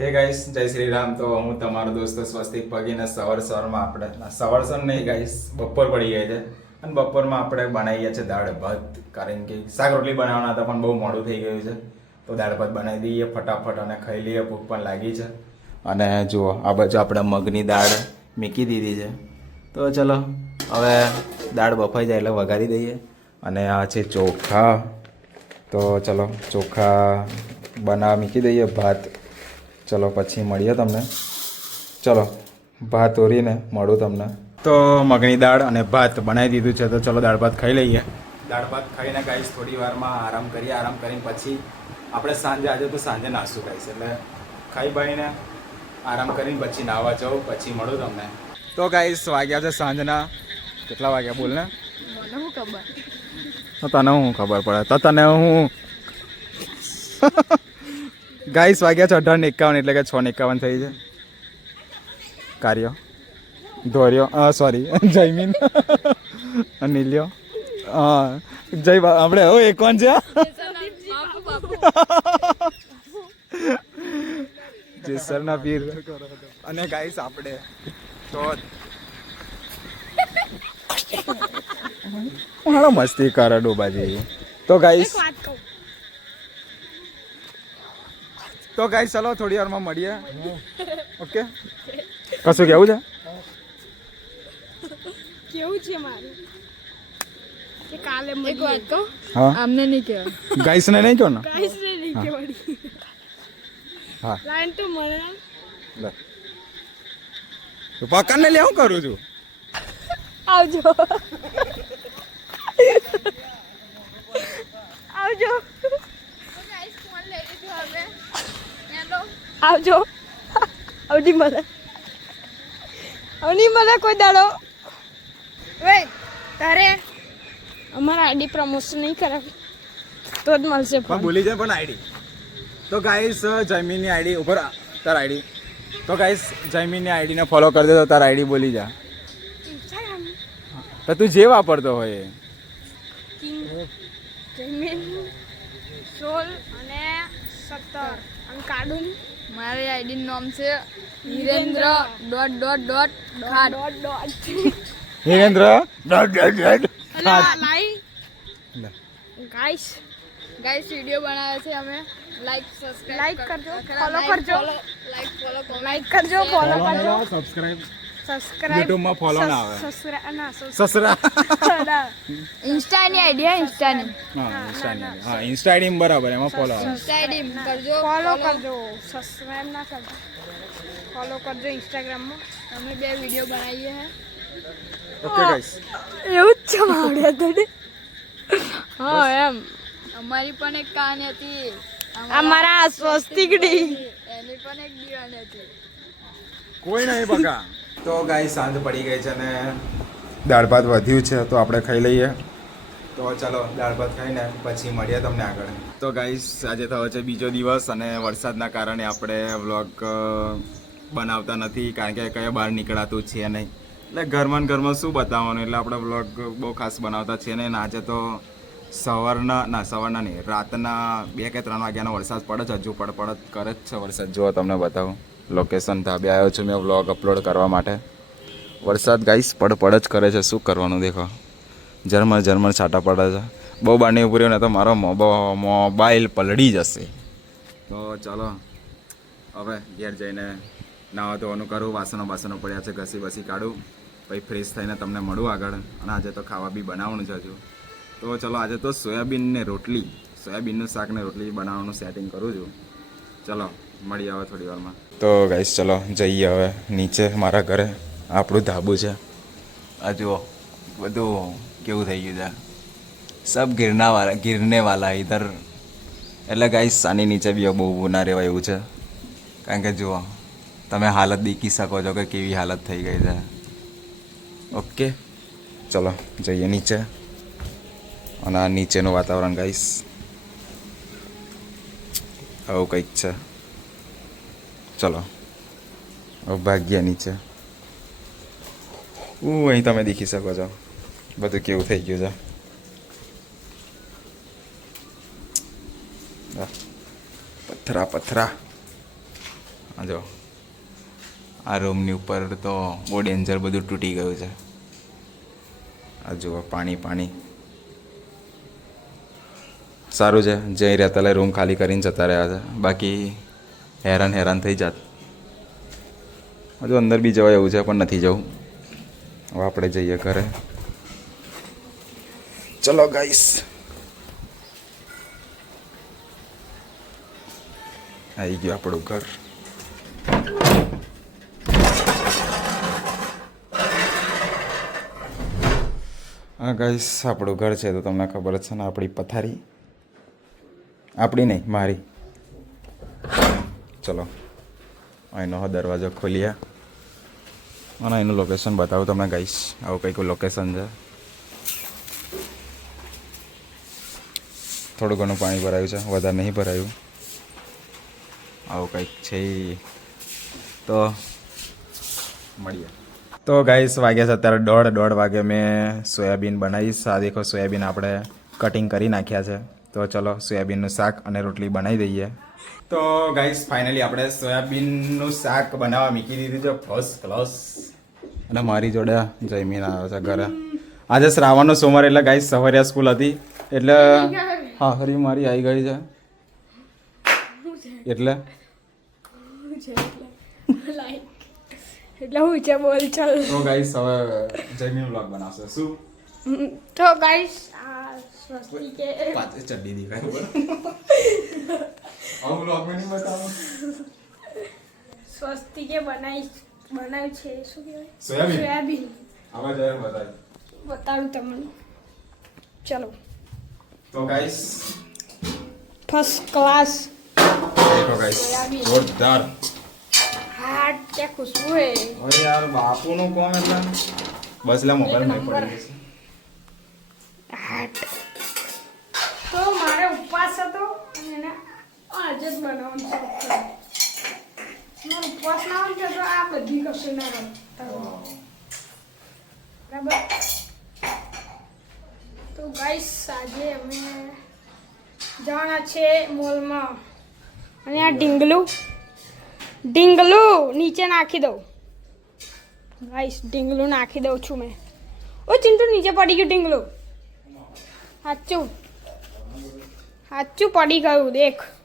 હે ગાઈસ જય શ્રી રામ તો હું તમારો દોસ્ત સ્વસ્તિક પગીને સવાર સવારમાં આપણે સવાર સવાર નહીં ગાઈસ બપોર પડી ગઈ છે. અને બપોરમાં આપણે બનાવીએ છીએ દાળ ભાત. કારણ કે શાક રોટલી બનાવવાના હતા, પણ બહુ મોડું થઈ ગયું છે. તો દાળ ભાત બનાવી દઈએ ફટાફટ અને ખાઈ લઈએ, ભૂખ પણ લાગી છે. અને જુઓ, આ બાજુ આપણે મગની દાળ મૂકી દીધી છે. તો ચલો, હવે દાળ બફાઈ જાય એટલે વઘારી દઈએ. અને આ છે ચોખા. તો ચલો, ચોખા બનાવવા મૂકી દઈએ, ભાત ચલો પછી મળીએ તમને. ચલો ભાત ઓરીને મળું તમને. તો મગની દાળ અને ભાત બનાવી દીધું છે તો ચલો દાળ ભાત ખાઈ લઈએ. દાળ ભાત ખાઈને ગાઈશ થોડી વારમાં આરામ કરીએ આરામ કરીને પછી આપણે સાંજે આજે તો સાંજે નાસ્તું ખાઈશ એટલે ખાઈ બાઈને આરામ કરીને પછી નાહવા જાઉં પછી મળું તમને. તો ગાઈશ વાગ્યા છે સાંજના. કેટલા વાગ્યા બોલ ને? ખબર? તો તને હું ખબર પડે? તો તને હું ગાઈસ વાગ્યા છે અઢાર ને એકાવન એટલે કે છ ને એકાવન થઈ છે. કાર્યો. ધોર્યો. સોરી જયમીન. અનિલ્યો હા જય આપણે હો એ કોણ છે? જેસરના પીર. અને ગાઈસ આપણે. તો હાલો મસ્તી કરે ડોબાજી. તો ગાઈસ વાત કહું તો ગાઈ ચલો થોડી વારમાં મળીએ. ઓકે કશું કેવું છે? કેવું છે મારું? કે કાલે એક વાત કહું? હા. આમને નહીં કહેવાય. ગાઈસને નહીં કહો ને? કાંઈ જ નહીં કહેવાડી. હા. લાઈન તો લે. તો પકડને લે હું કરું છું? આવજો. આવજો. આવજો. આવડી મળે આવડી મળે કોઈ દાડો. વેટ તારે? અમારા આઈડી પ્રમોશન નહીં કરાવી તો જ મળશે પણ ભૂલી જાય પણ આઈડી. તો ગાઈસ જયમીનની આઈડી ઉપર તાર આઈડી. તો ગાઈસ જયમીનની આઈડીને ફોલો કરી દે તો તાર આઈડી બોલી જા. તો તું જે વાપરતો હોય એ. કિંગ જમીન સોલ અને સત્તર. અને કાર્ડુન. મારી આઈડી નામ છે હિરેન્દ્ર ડોટ ડોટ ડોટ ખાટ. Dot dot. Hirendra dot dot dot. લાઈ. લે. ગાઈસ ગાઈસ વિડિયો બનાવે છે અમે. લાઈક સબસ્ક્રાઇબ લાઈક કરજો ફોલો કરજો. લાઈક ફોલો લાઈક કરજો ફોલો કરજો. સબસ્ક્રાઇબ યુટ્યુબમાં ફોલો ના આવે. સસરા ના સસરા સસરા ઇન્સ્ટાની આઈડી હા ઇન્સ્ટાની. હા ઇન્સ્ટા હા ઇન્સ્ટા આઈડી બરાબર એમાં ફોલો આવે. ઇન્સ્ટા આઈડી કરજો ફોલો કરજો સબસ્ક્રાઇબ ના કરજો. ફોલો કરજો ઇન્સ્ટાગ્રામમાં અમે બે વિડિયો બનાવીએ હે. ઓકે ગાઈસ એવું જ છે મારે તને હા એમ. અમારી પણ એક કહાની હતી. અમારા સ્વસ્તિકડી એની પણ એક દીવાની હતી. કોઈ નહીં બકા. તો ગાય સાંજ પડી ગઈ છે અને દાળ ભાત વધ્યું છે તો આપણે ખાઈ લઈએ. તો ચાલો દાળ ભાત ખાઈને પછી મળીએ તમને આગળ. તો ગાઈસ આજે થયો છે બીજો દિવસ અને વરસાદના કારણે આપણે વ્લોગ બનાવતા નથી કારણ કે કયા બહાર નીકળાતું છે નહીં. એટલે ઘરમાં ઘરમાં શું બતાવવાનું? એટલે આપણે વ્લોગ બહુ ખાસ બનાવતા છીએ અને આજે તો સવારના ના સવારના નહીં રાતના બે કે ત્રણ વાગ્યાનો વરસાદ પડે છે હજુ પડ પડ કરે જ છે વરસાદ. જુઓ તમને બતાવું. લોકેશન ધાબે આવ્યો છું મેં વ્લોગ અપલોડ કરવા માટે. વરસાદ ગાઈસ પડ પડ જ કરે છે, શું કરવાનું દેખો. ઝરમર ઝરમર છાંટા પડે છે. બહુ બાંડી ઉભું ને તો મારો મોબા- મોબાઈલ પલળી જશે. તો ચાલો, હવે ઘેર જઈને નાવા ધોવાનું કરું, વાસણો બાસણો પડ્યા છે, ઘસી બસી કાઢું. પછી ફ્રેશ થઈને તમને મળું આગળ. અને આજે તો ખાવા બી બનાવવાનું છે હજુ. તો ચલો, આજે તો સોયાબીન ને રોટલી, સોયાબીનનું શાક ને રોટલી બનાવવાનું સેટિંગ કરું છું. ચલો. મળીએ આવે થોડી વારમાં. તો ગાઈસ ચલો જઈએ હવે નીચે મારા ઘરે. આપણું ધાબુ છે. આ જુઓ બધું કેવું થઈ ગયું છે. સબ ગિરના વાળા ગિરને વાલા ઇધર. એટલે ગાઈસ આની નીચે બી બહુ ના રહેવાય એવું છે. કારણ કે જુઓ તમે હાલત દેખી શકો છો કે કેવી હાલત થઈ ગઈ છે. ઓકે. ચલો જઈએ નીચે. અને આ નીચેનું વાતાવરણ ગાઈસ આવું કંઈક છે. ચલો. ભાગ્યા નીચે. ઉ અહીં તમે દેખી શકો છો. બધું કેવું થઈ ગયું છે. પથરા પથરા. જો. આ રૂમની ઉપર તો બહુ ડેન્જર બધું તૂટી ગયું છે. આ જુઓ, પાણી પાણી. સારું છે જઈ રહ્યા તલે રૂમ ખાલી કરીને જતા રહ્યા છે. બાકી હેરાન હેરાન થઈ જાત. હજુ અંદર બી જવાય એવું છે, પણ નથી જવું. હવે આપણે જઈએ ઘરે. ચલો ગાઈસ આવી ગયું આપણું ઘર. હા ગાઈસ આપણું ઘર છે તો તમને ખબર જ છે ને, આપણી પથારી. આપણી નહીં, મારી. ચલો. અહીંનો દરવાજો ખોલીએ. અને એનું લોકેશન બતાવું તમને ગાઈશ આવું કંઈક લોકેશન છે. થોડું ઘણું પાણી ભરાયું છે, વધારે નહીં ભરાયું. આવું કંઈક છે. તો મળીએ. તો ગાઈસ વાગ્યા છે અત્યારે દોઢ દોઢ વાગે મેં સોયાબીન બનાવીશ આ દેખો, સોયાબીન આપણે કટિંગ કરી નાખ્યા છે. તો ચલો, સોયાબીનનું શાક અને રોટલી બનાવી દઈએ. તો ગાઈસ ફાઇનલી આપણે સોયાબીનનું શાક બનાવવા મૂકી દીધું છે. ફર્સ્ટ ક્લાસ અને મારી જોડે જયમીન આવે છે ઘરે. આજે શ્રાવણનો સોમવાર એટલે ગાઈસ સવારિયા સ્કૂલ હતી. એટલે હા હરી મારી આવી ગઈ છે. એટલે? એટલે હું છે બોલ ચાલ તો ગાઈસ હવે જયમીન વ્લોગ બનાવશે. શું? તો ગાઈસ સ્વસ્તી કે પાછળ ચડ્ડી દેખાય હવે વ્લોગમાં નહીં બતાવું સ્વસ્તી કે બનાવી બનાવ્યું છે શું કહેવાય સોયાબીન સોયાબીન હવે જય બતાવી બતાડું તમને ચલો તો ગાઈસ ફર્સ્ટ ક્લાસ દેખો ગાઈસ સોયાબીન. જોરદાર હાટ ક્યાં ખુશ્બુ હે હવે યાર બાપુનું કોમ એટલે બસ લે મોબાઈલ નહીં નંબર. પડી જશે હાટ તો મારે ઉપવાસ હતો અને એને આજે જ બનાવવાનું છે. મારો ઉપવાસ ના હોય તો આ બધી કશું ના બરાબર? તો ગાઈસ આજે અમે જવાના છે મોલમાં. અને આ ઢીંગલું ઢીંગલું નીચે નાખી દઉં. ગાઈસ ઢીંગલું નાખી દઉં છું મેં. ઓ, ચિંટુ, નીચે પડી ગયું ઢીંગલું. સાચું. સાચું પડી ગયું, દેખ.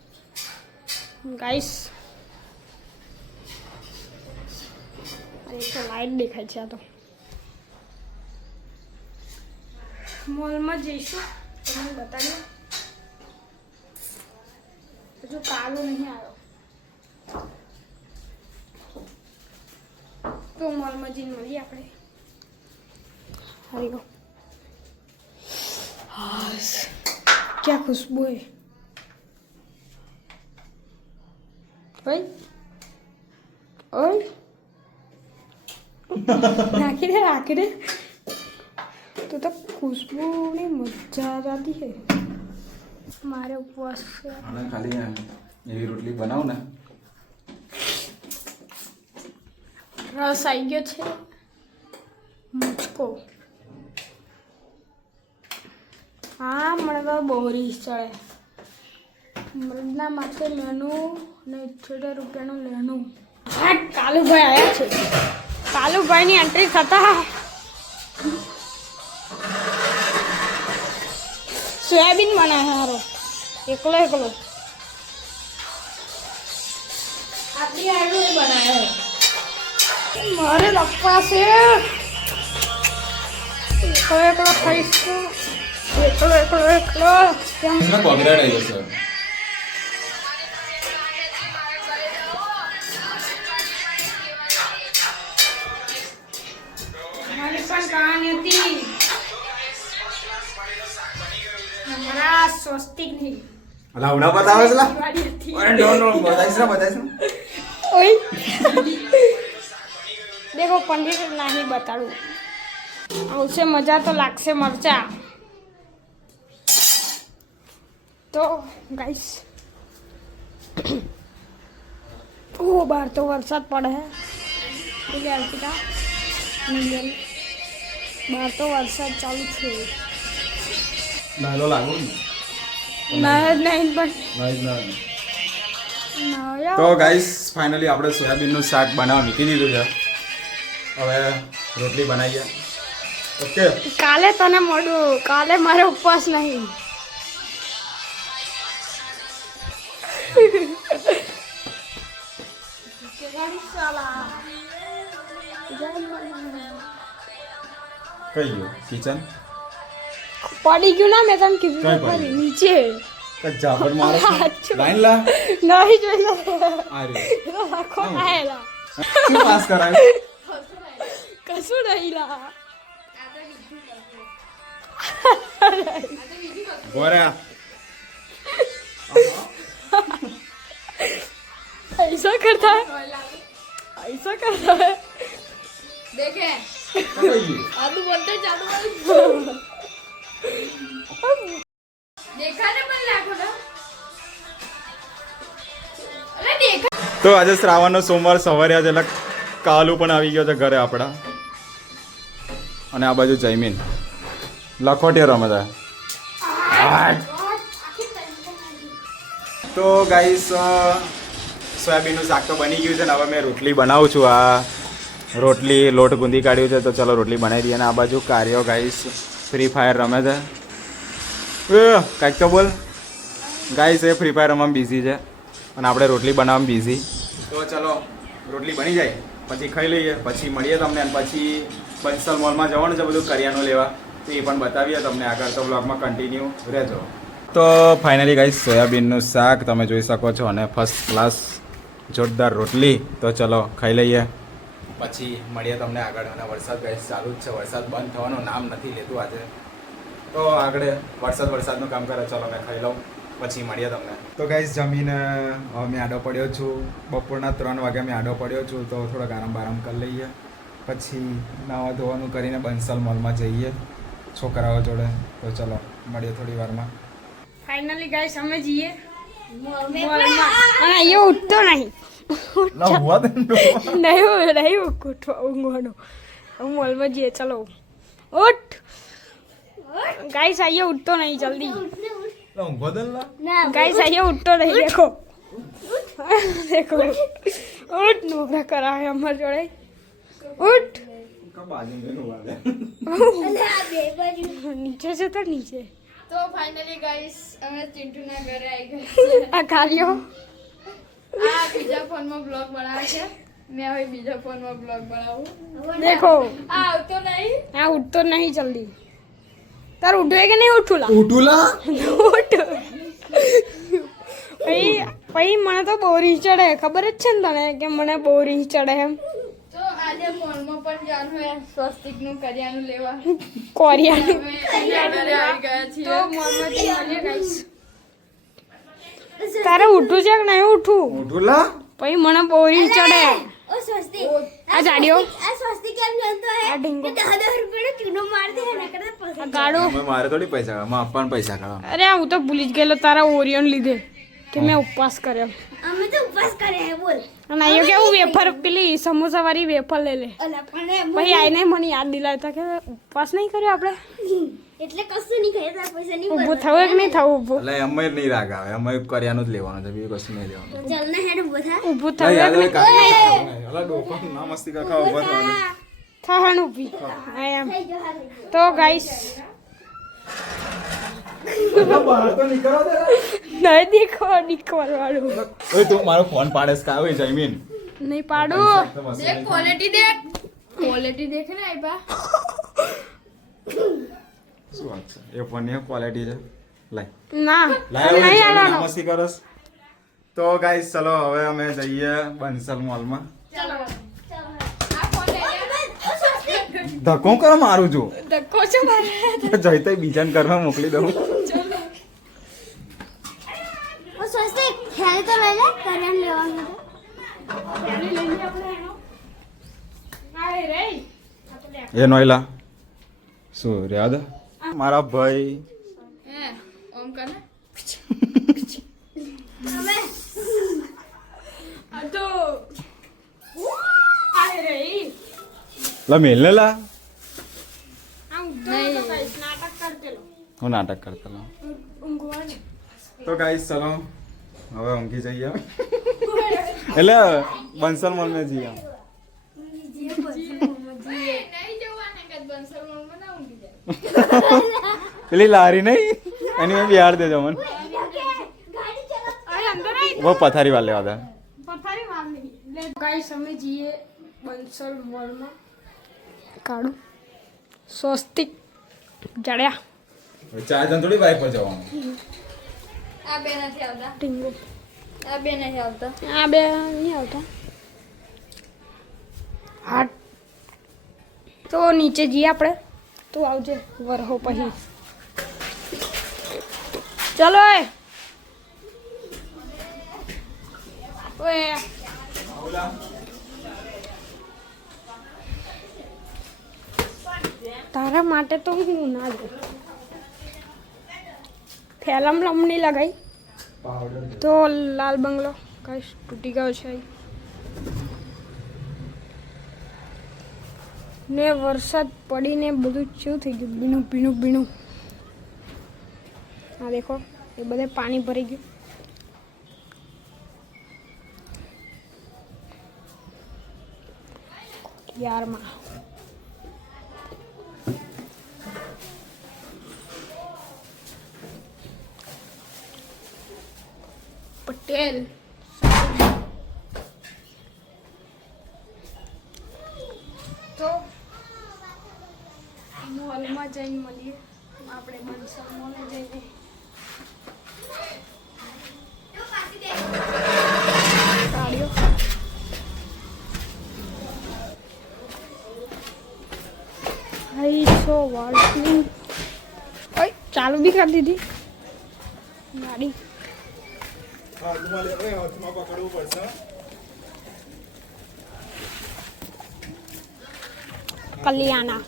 ગાઈસ એક લાઈટ દેખાય છે આ તો. મોલમાં જઈશું. તમને બતાવીએ. હજુ કાળો નહીં આવ્યો. તો મોલમાં જઈને મળીએ આપણે. હરી ગો ક્યાં ખુશ્બુ હે ભાઈ ઓય રાખી રાખી દે તો તો ખુશ્બુની મજા જ હે મારે ઉપવાસ છે અને ખાલી એવી રોટલી બનાવ ને રસ આવી ગયો છે મુચકો હા મને તો બહુ બોરી ચડે મૃદના માટે મેનું ને ઇઠ્યોતેર રૂપિયાનું લેનું. હા કાલુભાઈ આવ્યા છે. કાલુભાઈની એન્ટ્રી થતા. સોયાબીન બનાવે હારો. એકલો એકલો. આટલી આટલું બનાવે મારે લપવા છે. એકલો એકલો ખાઈશ એકલો એકલો એકલો. આવી જશે સ્વસ્તિકની અલા ઉડા બતાવે છે લા. દિવાળી હતી અરે ડોન્ટ નો બતાવીશ ને બતાવીશ ને ઓય. દેખો પંડિત નહીં બતાડું. આવશે મજા તો લાગશે મરચા. તો ગાઈસ ઓ બહાર તો વરસાદ પડે હે. એટલે અર્પિતા બહાર તો વરસાદ ચાલુ છે. નાલો લાગુ ને. તો ગાઈસ ફાઇનલી આપણે સોયાબીનનું શાક બનાવવા મૂકી દીધું છે. હવે રોટલી બનાવીએ. ઓકે કાલે તને મળું કાલે મારે ઉપવાસ નહીં. કઈ ગયું? કિચન પડી ગયું ના મેં તને કીધું કઈ તો પડી? ખરી, નીચે જાબર મારો સાચું. લાઈન લા નહીં જોઈ લે આ રહ્યું. આખો આયેલા શું પાસ કરાય કશું નહીં લા બોરે ऐसा करता है ऐसा करता है દેખે કઈ ગયું આદુ તો આજે શ્રાવણનો સોમવાર સવારે આજે એટલે કાલુ પણ આવી ગયો છે ઘરે આપણા. અને આ બાજુ જયમીન. લખોટીઓ રમે છે. તો ગાઈસ સોયાબીનનું શાક તો બની ગયું છે ને, હવે મેં રોટલી બનાવું છું આ. રોટલી, લોટ ગુંદી કાઢ્યું છે, તો ચલો રોટલી બનાવી દઈએ. અને આ બાજુ કાર્યો, ગાઈસ. ફ્રી ફાયર રમે છે. કાંઈક તો બોલ. ગાય એ ફ્રી ફાયર રમવામાં બિઝી છે. અને આપણે રોટલી બનાવવામાં બિઝી તો ચલો રોટલી બની જાય. પછી ખાઈ લઈએ પછી મળીએ તમને અને પછી પંચલ મોલમાં જવાનું છે બધું કરિયાનું લેવા. તો એ પણ બતાવીએ તમને આગળ તો બ્લોગમાં કન્ટિન્યુ રહેજો. તો ફાઇનલી ગાઈસ સોયાબીનનું શાક તમે જોઈ શકો છો અને ફર્સ્ટ ક્લાસ જોરદાર રોટલી. તો ચલો ખાઈ લઈએ. પછી મળીએ તમને આગળ. અને વરસાદ ગાઈસ ચાલુ જ છે. વરસાદ બંધ થવાનું નામ નથી લેતું આજે. તો આગળ વરસાદ વરસાદનું કામ કરે. ચાલો મેં ખાઈ લઉં. પછી મળીએ તમને. તો ગાઈસ જમીને હવે મેં આડો પડ્યો છું. બપોરના ત્રણ વાગે મેં આડો પડ્યો છું. તો થોડોક આરામ બારામ કરી લઈએ. પછી નાવા ધોવાનું કરીને બંસલ મોલમાં જઈએ. છોકરાઓ જોડે. તો ચલો મળીએ થોડી વારમાં. ફાઇનલી ગાઈસ અમે જઈએ. મોલમાં. હા એ ઉઠતો નહીં. નહીં નહીં ઉઠવા ઊંઘવાનો હવે મોલમાં જઈએ ચલો ઉઠ ગાઈસ અહીંયા ઉઠતો નહીં જલ્દી ગાઈસ અહીંયા ઉઠતો નહીં દેખો દેખો ઉઠ નોકરા કરાવે અમાર જોડે ઉઠ નીચે છે તો નીચે તો ફાઇનલી ગાઈસ અમે ચિંટુના ઘરે આવી ગયા આ કાર્યો આ બીજા ફોનમાં બ્લોગ બનાવે છે. મેં હવે બીજા ફોનમાં બ્લોગ બનાવું. દેખો. આ આવતો નહીં. આ ઉઠતો નહીં જલ્દી. તાર ઉઠવે કે નહીં ઉઠુલા? ઉઠુલા? ઉઠ. પછી પછી મને તો બોરી ચડે. ખબર જ છે ને તને કે મને બોરી ચડે એમ? તો આજે મોલમાં પણ જવાનું હોય સ્વસ્તિકનું કરિયાનું લેવા. કોરિયાનું. તો મોલમાં મળીએ guys. તારે ઉઠું છે કે નહીં ઉઠું ઉઠું લા પછી મને બોરી ચડે. આ જાડિયો. આ સ્વસ્તી કેમ જનતો હે? આ ઢીંગો. ગાડો મારે થોડી પૈસા ગાડો માં આપણ પૈસા ગાડો અરે હું તો ભૂલી જ ગયેલો તારા ઓરિયન લીધે કે મેં ઉપવાસ કર્યો. અમે તો ઉપવાસ કરે હે બોલ. અને આયો કે હું વેફર પેલી સમોસા વાળી વેફર લઈ લે. અલા પણ પછી આઈને મને યાદ દિલાવતા કે ઉપવાસ નહીં કર્યો આપણે? એટલે કશું નહીં ખાય પૈસા નહીં ઊભું થવું કે નહીં થવું ઊભું. એટલે અમે નહીં રાગ આવે અમે કર્યાનું જ લેવાનું છે બીજું કશું નહીં લેવાનું. ચલ હેડ ઊભો થા. ઊભું થવું કે નહીં. અલા ડોકો ના મસ્તી કા ખાવ ઊભા થવાનું. થવાનું ઊભી. આઈ એમ. તો ગાઈસ. નહીં દેખો નીકળવાનું ઓય તું મારો ફોન પાડે છે કાવે જયમીન? નહીં પાડો. દેખ ક્વોલિટી દેખ. ક્વોલિટી દેખ ને આઈપા શું વાત છે? એ ફોનની ક્વોલિટી છે. લાય. ના લાય નહીં મસ્તી કરસ. તો ગાઈસ ચલો હવે અમે જઈએ બંસલ મોલમાં લઈ ધક્કો કરો મારું ધક્કો છે મારે. જઈતે બીજાને કરવા મોકલી દઉં. ઓ સ્વસ્તિ ખ્યાલ તો લઈ લે કર્યાન લેવાનું એ નોયલા. શું યાદ? મારા ભાઈ. લા મેલ લા. હું નાટક કરતા લા. તો ગાઈસ ચલો. હવે ઊંઘી જઈએ. એટલે બંસલ મોલ મેં જીયા નહીં જવાના કે બંસલ મોલમાં ના ઊંઘી જાય પેલી લારી નહીં? એની મેં બિહાર દેજો મને. વો પથારી વાળ લેવા હતા પથારી વાળ નહીં. ગાઈસ અમે જઈએ બંસલ મોલમાં. કાળું સ્વસ્તિક જડ્યા. ચાર જણ થોડી બાઈક જવાનું. આ બે નથી આવતા. ટીંગો. આ બે નથી આવતા. આ બે નહીં આવતા. હા તો નીચે જઈએ આપણે. તું આવજે વરહો પછી. ચલો એ. તારા માટે તો હું ના દઉં. થેલમ લમણી લગાઈ. તો લાલ બંગલો કઈ તૂટી ગયો છે. ને વરસાદ પડીને બધું શું થઈ ગયું. ભીનું ભીનું બીનું હા દેખો, એ બધે પાણી ભરી ગયું. યારમાં. પટેલ તો મોલમાં જઈને મળીએ આપણે બંસલ મોલે જઈને સાડીઓ સો વોલ્ટની ઓય ચાલુ બી કરી દીધી ગાડી કલ્યાણા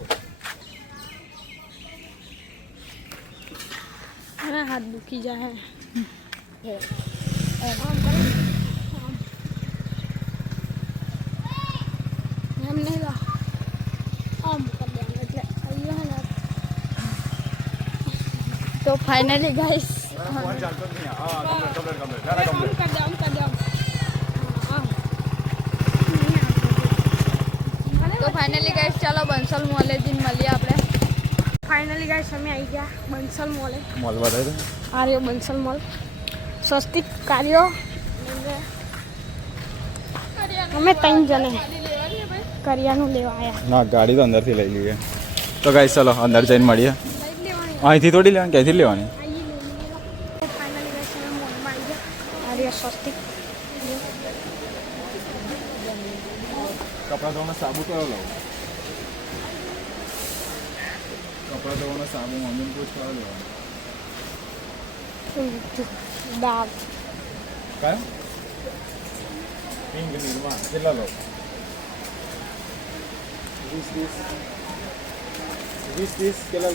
અરે હાથ દુખી જાય એમ નહીં લા આમ કરી દેવાનું એટલે અહીંયા ને તો ફાઇનલી ગાઈસ તો ફાઇનલી ગાઈસ ચાલો બંસલ મોલે જઈને મળીએ આપણે. ફાઇનલી ગાઈસ અમે આવી ગયા બંસલ મોલે. મોલ બતાવી આ રહ્યો બંસલ મોલ. સ્વસ્તિક કાર્યો. અમે ત્રણ જણે કરિયાનું લેવા આવ્યા ના ગાડી તો અંદરથી લઈ લઈએ. તો ગાઈ ચલો અંદર જઈને મળીએ. અહીંથી થોડી લેવાની ક્યાંથી લેવાની? કપડા ધોવાનો સાબુ કયો લઉં કપડા ધોવાનો સાબુ મમ્મી પૂછ કયો લેવાનો? દાળ. કયો પિંક નિર્મા કેટલા લો વીસ વીસ. વીસ વીસ કેટલા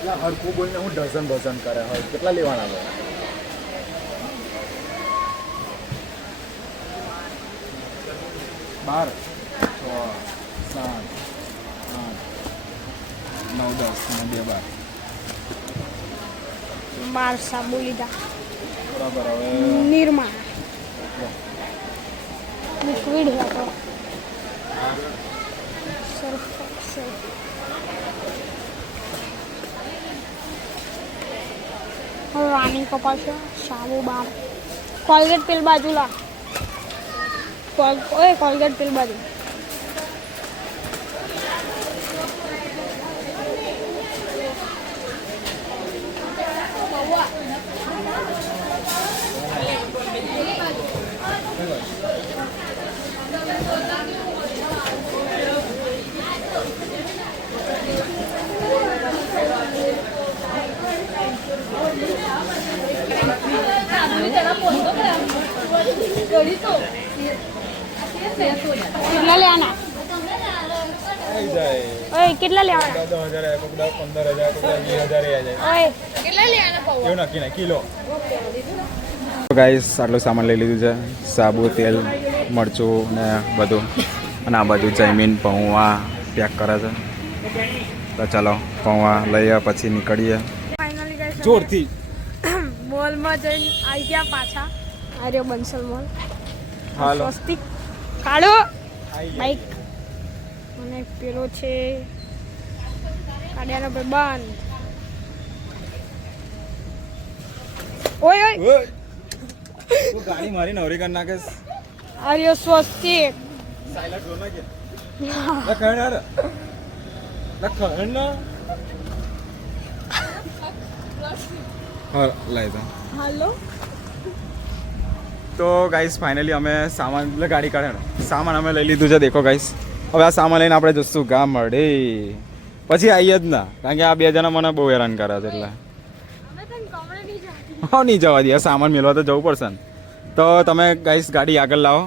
લેવા હરખું બોલીને હું ડઝન ડઝન કરે? હોય કેટલા લેવાના હોય બાર છ સાત આઠ નવ દસ અને બે બાર. બાર સાબુ લીધા બરાબર હવે નિરમા લિક્વિડ હતો રાની કપાસો સાબુ બાર કોલગેટ પેલ બાજુ લા કોલ ઓય કોલગેટ પેલ બાજુ. કેટલા લેવાના? ઓય કેટલા લેવાના? દસ હજાર કોકદા પંદર હજાર કોકદા વીસ હજાર આવી જાય કેટલા લેવાના એવું નક્કી નહીં કિલો. ગાઈસ આટલું સામાન લઈ લીધું છે. સાબુ તેલ મરચું ને બધું. અને આ બધું જમીન પૌવા પેક કરે છે. તો ચાલો પૌવા લઈએ પછી નીકળીએ. જોરથી. મોલમાં જઈને આવી ગયા પાછા. આર્ય બંસલ મોલ હાલો. સ્વસ્તિક કાળો બાઈક અને પેલો છે. કાડિયાનો ભાઈ ઓય ઓય. તું ગાડી મારી નવરી કર નાખે. આર્યો સ્વસ્તિક રો ના કે લખણ યાર લખણ ના. હા લાઈ દો હાલો. તો ગાઈસ ફાઇનલી અમે સામાન એટલે ગાડી કાઢે સામાન અમે લઈ લીધું છે દેખો ગાઈસ હવે આ સામાન લઈને આપણે જશું ગામ મળે પછી આવીએ જ ના કારણ કે આ બે જણા મને બહુ હેરાન કરે છે એટલે. હા નહીં જવા દે આ સામાન મેળવા તો જવું પડશે ને. તો તમે ગાઈસ ગાડી આગળ લાવો.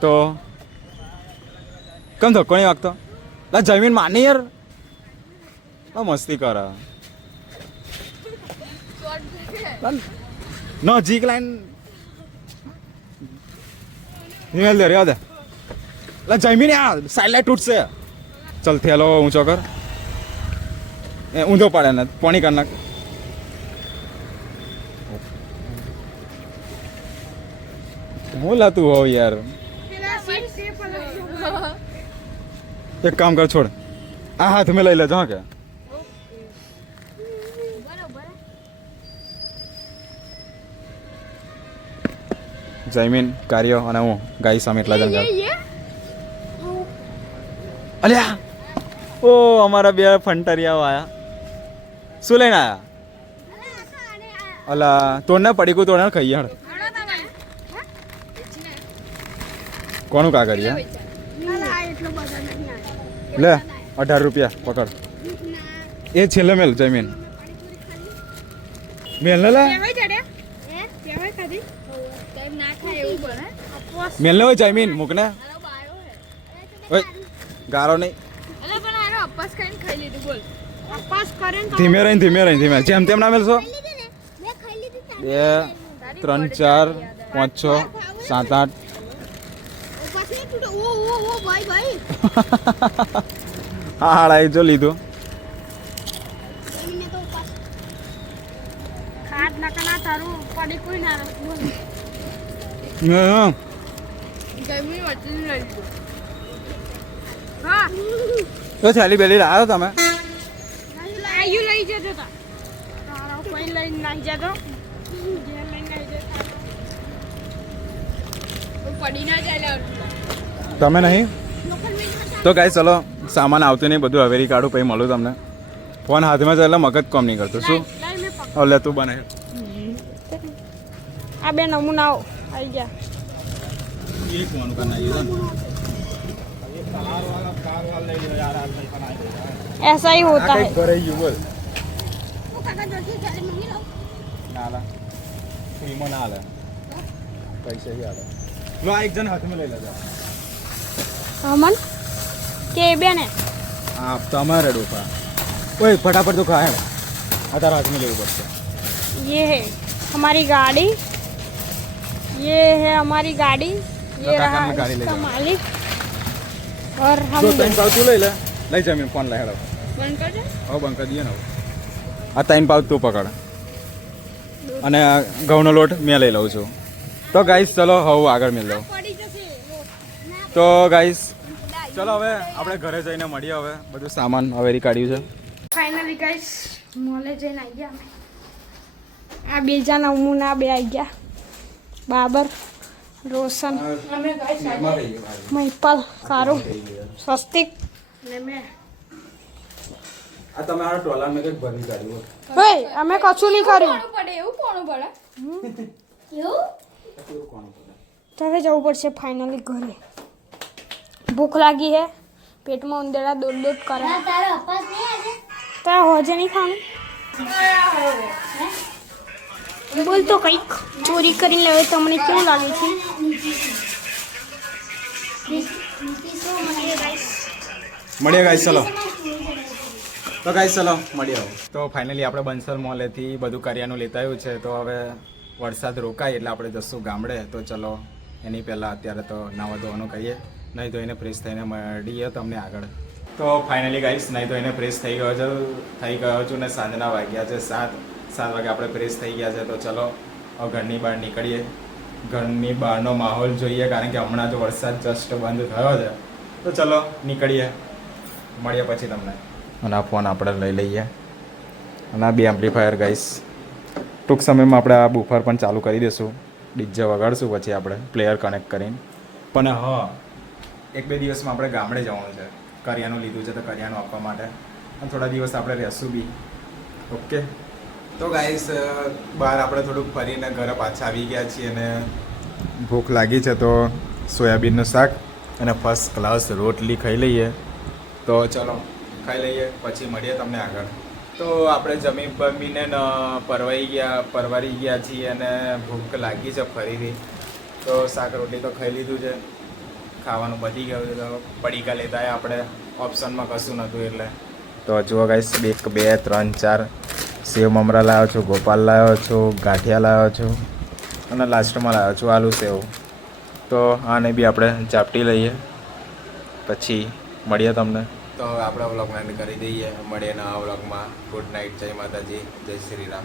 તો કેમ ધક્કો નહીં વાગતો? ના જમીન માની યાર. મસ્તી કરે. નજીક લાઈન હિમેલ દે રહ્યા દે. એટલે જમીને આ સાઈડ તૂટશે. ચલ, થેલો ઊંચો કર. એ ઊંધો પાડે ને, પાણી કર નાખ. હું લાતું હોવ યાર? એક કામ કર, છોડ. આ હાથ મેં લઈ લેજો, હા કે? જયમીન કાર્ય અને હું. ગાઈ સામે એટલા જણ અલ્યા! ઓ અમારા બે ફંટરિયાઓ આયા. શું લઈને આયા? અલા તોડને પડીકું તોડને ખાઈ હળ કોનું કાગળિયા લે અઢાર રૂપિયા પકડ. એ છેલ્લે મેલ જમીન મેલ ને લે. મેલ ને હોય જમીન મૂક ને ઓય ગારો નહીં. એટલે પણ આનો અપસ ખાઈને ખાઈ લીધું બોલ. પાસ કરે ને ધીમે રહીને ધીમે રહીને ધીમે જેમ તેમ ના મેલશો? મેં ખાઈ લીધી તા. બે ત્રણ ચાર પાંચ છ સાત આઠ. ઉપાસ નહીં તૂટે. ઓ ઓ ઓ ભાઈ ભાઈ. હા હાડા એ જો લીધું. ખાટ નકના તારું પડી કોઈ ના. રહે. ગરમી વચ્ચે હા. તો થેલી બેલી લાવ્યો તમે? આયુ લઈ જજો તા. કોઈ લઈને નાઈ જતો? ઘેર લઈને નાઈ જતા. પડી ના જાય લે તમે નહીં? તો ગાય ચલો સામાન આવતું નહીં બધું હવેરી કાઢું પછી મળું તમને. ફોન હાથમાં ચાલે એટલે મગજ કોમ નહીં કરતું. શું? લાઈ મેં પકડ. હવે લે તું બને આ બે નમૂનાઓ આવી ગયા. फ़ोन करना ये ऐसा ही होता है। बड़े युवक अमन है? आप फटाफट दुखा है। हाथ में ले ऊपर ये है हमारी गाड़ी। ये है हमारी गाड़ी। ये तो रहा काका ने गाड़ी ले इसका जाओ। मालिक और તો हम ત્રણ પાવ તું લઈ લે લઈ જમીન ફોન લઈ હેડો બંધ કરજો હવે બંધ કરી દઈએ ને હવે આ ત્રણ પાવ તું પકડ અને આ ઘઉંનો લોટ મેં લઈ લઉં છું તો ગાઈસ ચલો હવે આગળ મિલ દઉં તો ગાઈસ ચલો હવે આપણે ઘરે જઈને મળીએ હવે બધું સામાન હવેરી કાઢ્યું છે ફાઇનલી ગાઈસ મોલે જઈને આવી ગયા અમે આ બીજા નમૂના બે આવી ગયા બાબર રોશન મહિપાલ કારું સ્વસ્તિક ને મેં આ તમારા ટોલા મેં કંઈક ભરી કાઢ્યું ઓય અમે કશું નહીં કર્યું કોનું પડે એવું કોનું પડે તો હવે જવું પડશે ફાઇનલી ઘરે ભૂખ લાગી હે પેટમાં ઉંદરડા દોડ દોડ કરે હા, તારો અપાસ નહીં આજે તો હોજે નહીં ખાવાનું બોલ તો કંઈક ચોરી કરીને લાવે તમને કેવું લાગે છે? મળીએ ગાઈસ ચલો. તો ગાઈસ ચલો મળીએ તો ફાઇનલી આપણે બંસલ મોલેથી બધું કરિયાનું લેતા આવ્યું છે તો હવે વરસાદ રોકાય એટલે આપણે જશું ગામડે. તો ચલો એની પહેલાં અત્યારે તો નાવા ધોવાનું કહીએ. નહીં તો એને ફ્રેશ થઈને મળીએ તમને આગળ. તો ફાઇનલી ગાઈસ નહીં તો એને ફ્રેશ થઈ ગયો છું થઈ ગયો છું ને સાંજના વાગ્યા છે સાત. સાત વાગે આપણે ફ્રેશ થઈ ગયા છે તો ચલો ઘરની બહાર નીકળીએ. ઘરની બહારનો માહોલ જોઈએ કારણ કે હમણાં તો વરસાદ જસ્ટ બંધ થયો છે. તો ચલો નીકળીએ. મળીએ પછી તમને. અને આ ફોન આપણે લઈ લઈએ. અને આ બે એમ્પ્લીફાયર ગાઈસ ટૂંક સમયમાં આપણે આ બુફર પણ ચાલુ કરી દઈશું ડીજે વગાડશું પછી આપણે પ્લેયર કનેક્ટ કરીને. પણ હા એક બે દિવસમાં આપણે ગામડે જવાનું છે. કરિયાનું લીધું છે તો કરિયાનું આપવા માટે. અને થોડા દિવસ આપણે રહેશું બી. ઓકે તો ગાઈસ બહાર આપણે થોડુંક ફરીને ઘરે પાછા આવી ગયા છીએ અને ભૂખ લાગી છે તો સોયાબીનનું શાક અને ફર્સ્ટ ક્લાસ રોટલી ખાઈ લઈએ. તો ચલો, ખાઈ લઈએ, પછી મળીએ તમને આગળ. તો આપણે જમીન બમીને પરવાઈ ગયા, પરવારી ગયા છીએ અને ભૂખ લાગી છે ફરીથી. તો શાક રોટલી તો ખાઈ લીધું છે. ખાવાનું બધી ગયું તો પડીકા લેતા આપણે. ઓપ્શનમાં કશું નહોતું એટલે. તો જુઓ ગાઈસ એક, બે, ત્રણ, ચાર સેવ મમરા લાવ્યો છું, ગોપાલ લાવ્યો છું, ગાંઠિયા લાવ્યો છું અને લાસ્ટમાં લાવ્યો છું આલુ સેવ. તો આને બી આપણે ચાપટી લઈએ, પછી મળીએ તમને. તો આપણે વ્લોગને કરી દઈએ. મળીએ નવા વ્લોગમાં. ગુડ નાઇટ જય માતાજી, જય શ્રી રામ.